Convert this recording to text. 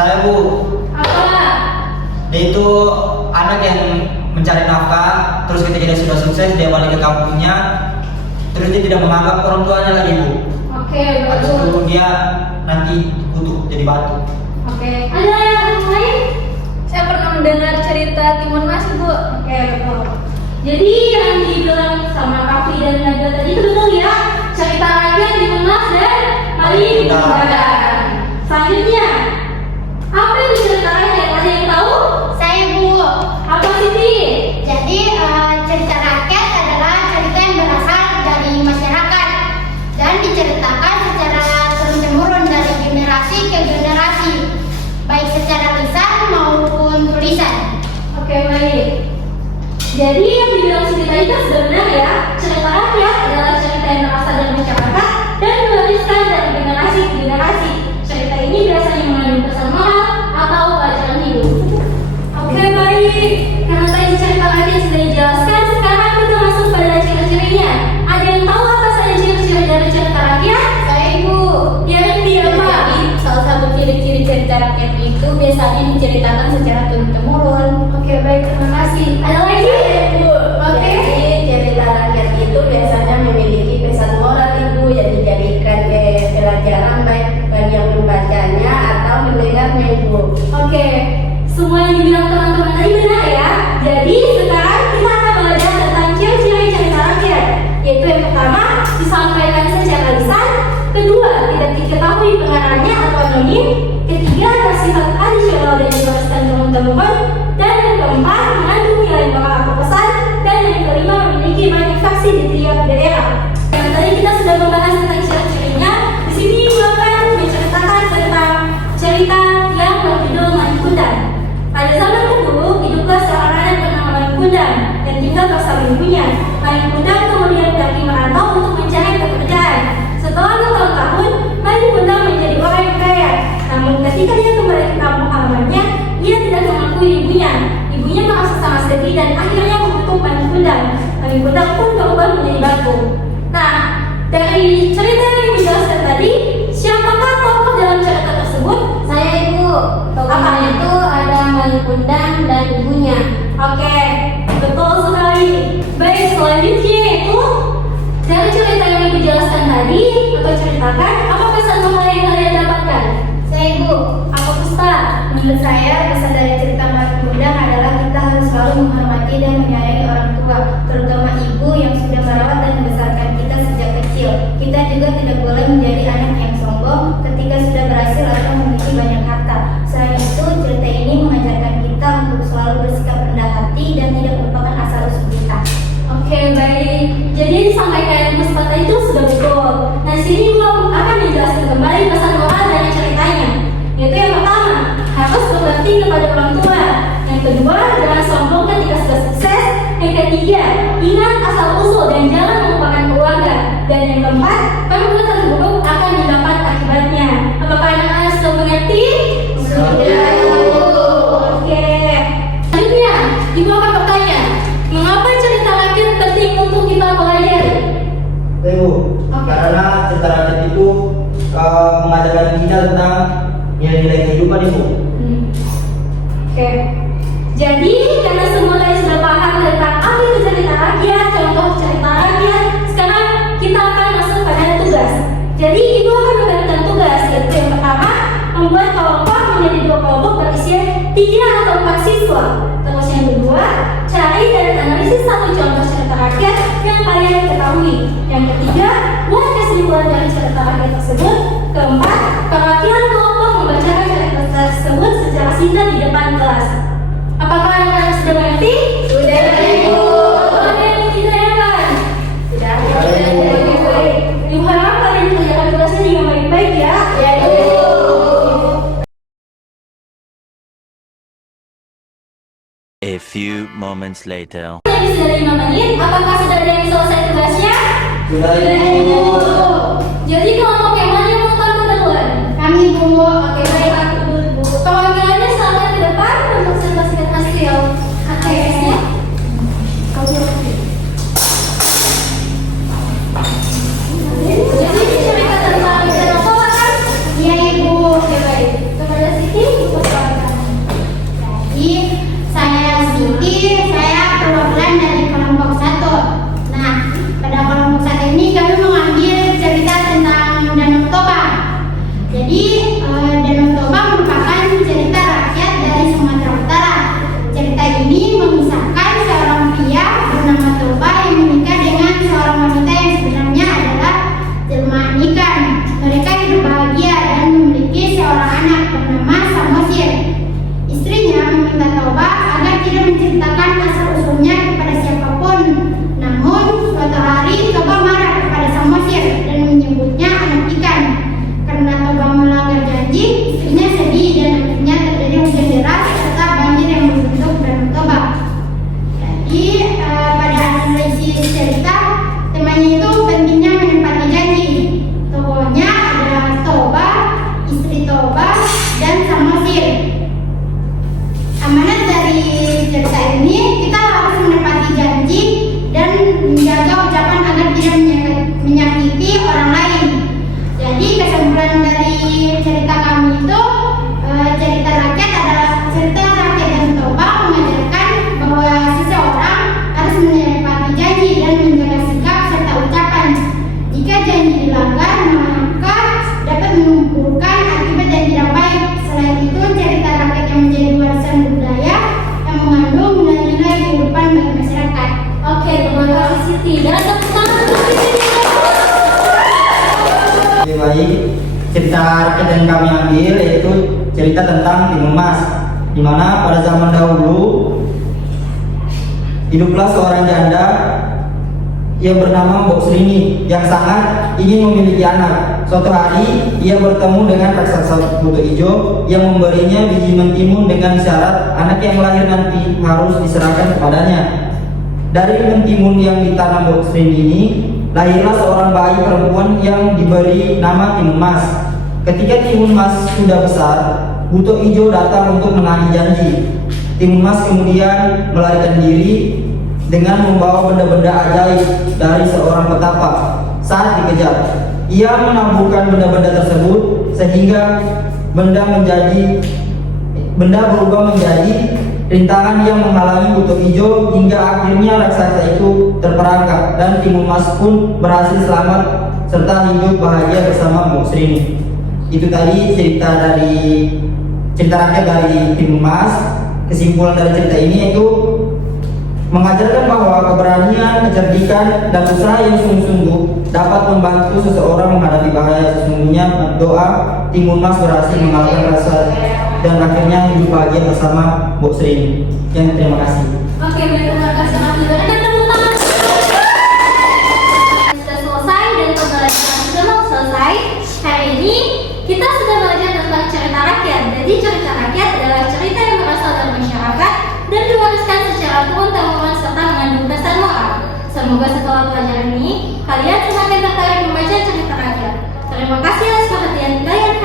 Saya Bu, Apa? dia itu anak yang mencari nafkah, terus ketika dia sudah sukses dia balik ke kampungnya, terus dia tidak menganggap orang tuanya lagi Bu. Oke, Habis betul. itu dia nanti kutuk jadi batu. Oke. Ada yang lain? Saya pernah mendengar cerita Timun Mas, Bu. Oke, betul. Jadi yang dibilang sama Raffi dan Najwa tadi itu betul ya? Cerita rakyat dimengas dan maling dibanggakan. Selanjutnya, apa itu cerita rakyat? Ada yang tahu? Saya Bu. Apa Siti? Jadi cerita rakyat adalah cerita yang berasal dari masyarakat dan diceritakan secara turun-temurun dari generasi ke generasi, baik secara lisan maupun tulisan. Oke, baik. Jadi yang dibilang Siti tadi kan sudah benar ya. Cerita rakyat adalah cerita yang berasal dari masyarakat dan diwariskan dari generasi ke generasi. Cerita ini biasanya mengandung pesan moral atau pelajaran hidup. Oke, baik. Karena tadi cerita rakyat sudah dijelaskan, sekarang kita masuk pada ciri-cirinya. Ada yang tahu apa saja ciri-ciri dari cerita rakyat? Saya Ibu. Ya, ini apa? Jadi salah satu ciri-ciri cerita rakyat itu biasanya diceritakan secara turun-temurun. Oke, baik. Terima kasih. Ada lagi? Bu. Oke. Jadi cerita rakyat itu biasanya memiliki pesan moral Ibu yang dijadikan pelajaran baik bagi yang membacanya atau mendengarnya Ibu. Oke, semua yang dibilang teman-teman tadi benar ya. Jadi sekarang kita akan belajar tentang ciri-ciri cerita rakyat. Yaitu yang pertama, disampaikan secara lisan. Kedua, tidak diketahui pengarangnya atau anonim. Ketiga, bersifat adisional dan diwariskan turun-temurun. Dan yang keempat, mengandung nilai moral atau pesan. Dan yang kelima, memiliki banyak saksi di tiap daerah. Yang tadi kita sudah membahas tentang ciri-cirinya. Di sini Ibu akan menceritakan tentang cerita yang berjudul Maling Kundang. Pada zaman dahulu, hiduplah seorang anak bernama Maling Kundang yang tinggal bersama ibunya. Maling Kundang kemudian pergi merantau untuk mencari pekerjaan. Setelah bertahun-tahun, Maling Kundang menjadi orang yang kaya. Namun ketika dia kembali ke kampung halamannya, ia tidak mengakui ibunya. Ibunya merasa sangat sedih dan akhirnya mengutuk Maling Kundang. Maling Kundang pun berubah menjadi batu. Nah, dari cerita yang dijelaskan tadi, siapakah tokoh dalam cerita tersebut? Saya Ibu. Tokohnya itu ada Maling Kundang dan ibunya. Oke, betul sekali. Baik, selanjutnya itu dari cerita yang Ibu jelaskan tadi atau ceritakan, apa pesan moral yang kalian dapatkan? Saya Ibu. Apa Ustaz? Menurut saya pesan dari cerita Maling Kundang adalah kita harus selalu menghormati dan menyayangi orang tua, terutama ibu yang sudah merawat dan membesarkan kita sejak kecil. Kita juga tidak boleh menjadi anak yang sombong ketika sudah berhasil atau memiliki banyak harta. Selain itu, cerita ini mengajarkan kita untuk selalu bersikap rendah hati dan tidak melupakan asal usul kita. Oke, baik. Jadi yang disampaikan Ustaz tadi itu sudah betul. Nah, di sini Ibu akan menjelaskan kembali pesan moral dari ceritanya. Yaitu yang pertama, harus berbakti kepada orang tua. Yang kedua, jangan sombong ketika sudah sukses. Yang ketiga, ingat asal usul dan jangan melupakan keluarga. Dan yang keempat, perbuatan buruk akan didapat akibatnya. Apakah anak-anak sudah mengerti? Sudah, Ibu. Oke. Selanjutnya, Ibu akan bertanya, mengapa cerita rakyat penting untuk kita pelajari? Bu, karena cerita rakyat itu mengajarkan kita tentang nilai-nilai kehidupan Ibu. Oke. Jadi karena semua tadi sudah paham tentang apa itu cerita rakyat, contoh cerita rakyat, sekarang kita akan masuk pada tugas. Jadi Ibu akan memberikan tugas, yaitu yang pertama, membuat kelompok menjadi 2 kelompok berisi 3 atau 4 siswa. Terus yang kedua, cari dan analisis 1 contoh cerita rakyat yang kalian ketahui. Yang ketiga, buat kesimpulan dari cerita rakyat tersebut. Keempat, perwakilan kelompok membacakan cerita tersebut secara singkat di depan kelas. Apakah anak-anak sudah mengerti? Sudah Ibu. Oke, kita yakan. Sudah. Oke, baik. Ibu harap kalian mengerjakan tugasnya dengan baik-baik ya. Ya Ibu. A few moments later. Jadi sudah 5 menit, apakah sudah ada yang selesai tugasnya? Sudah Sudah, Ibu. Ibu. Jadi kelompok yang mana yang mau tampil duluan? Kami Bu. Oke, baik, aku dulu, Bu. Perwakilannya silakan ke depan untuk presentasikan hasil. Oke, ya. Jadi cerita tentang Danau Toba kan? Iya Ibu. Oke, baik. Kepada Siti, Perkenalkan, saya perwakilan dari kelompok 1. Nah, pada kelompok 1 ini kami mengambil cerita tentang Danau Toba. Jadi, Danau Toba merupakan cerita rakyat dari Sumatera Utara. Cerita ini mengisahkan seorang pria bernama Toba yang menikah dengan seorang wanita yang sebenarnya adalah jelmaan ikan. Mereka hidup bahagia dan memiliki seorang anak bernama Samosir. Istrinya meminta Toba agar tidak menceritakan asal-usulnya kepada siapapun. Namun, suatu hari Toba marah kepada Samosir dan menyebutnya anak ikan. Karena Toba melanggar janji, istrinya sedih dan akhirnya terjadi hujan deras serta banjir yang membentuk Danau Toba. Jadi, pada analisis cerita, temanya itu pentingnya menepati janji. Tokohnya adalah Toba, istri Toba, dan Samosir. Amanat dari cerita ini, kita harus menepati janji dan menjaga ucapan agar tidak menyakiti orang lain. Jadi kesimpulan dari cerita kami itu, cerita rakyat adalah cerita rakyat dan Toba mengajarkan bahwa seseorang harus menepati janji dan menjaga sikap serta ucapan. Jika janji dilanggar, maka dapat menimbulkan akibat yang tidak baik. Selain itu, cerita rakyat yang menjadi warisan budaya yang mengandung nilai-nilai kehidupan bagi masyarakat. Oke, terima kasih Siti. Dan tepuk tangan untuk Siti. Oke, baik. Cerita rakyat yang kami ambil yaitu cerita tentang Timun Mas, di mana pada zaman dahulu hiduplah seorang janda yang bernama Mbok Srini yang sangat ingin memiliki anak. Suatu hari ia bertemu dengan raksasa buto ijo yang memberinya biji mentimun dengan syarat anak yang lahir nanti harus diserahkan kepadanya. Dari mentimun yang ditanam Mbok Srini ini lahirlah seorang bayi perempuan yang diberi nama Timun Mas. Ketika Timun Mas sudah besar, buto ijo datang untuk menagih janji. Timun Mas kemudian melarikan diri dengan membawa benda-benda ajaib dari seorang petapa. Saat dikejar, ia menaburkan benda-benda tersebut sehingga benda berubah menjadi rintangan yang menghalangi buto ijo hingga akhirnya raksasa itu terperangkap dan Timun Mas pun berhasil selamat serta hidup bahagia bersama Mbok Srini. Itu tadi cerita rakyat dari Timun Mas. Kesimpulan dari cerita ini yaitu mengajarkan bahwa keberanian, kecerdikan, dan usaha yang sungguh-sungguh dapat membantu seseorang menghadapi bahaya. Sesungguhnya doa Timun Mas berhasil mengalahkan rasa dan akhirnya hidup bahagia bersama Mbok Srini. Terima kasih. Oke, terima kasih Mas Ridwan. Dan tepuk tangan. Sudah selesai dan pembelajaran sudah mau selesai. Hari ini kita sudah belajar tentang cerita rakyat. Jadi cerita rakyat adalah cerita yang berasal dari masyarakat dan diwariskan secara turun-temurun serta mengandung pesan moral. Semoga setelah pelajaran ini kalian semakin tertarik membaca cerita rakyat. Terima kasih atas perhatian kalian.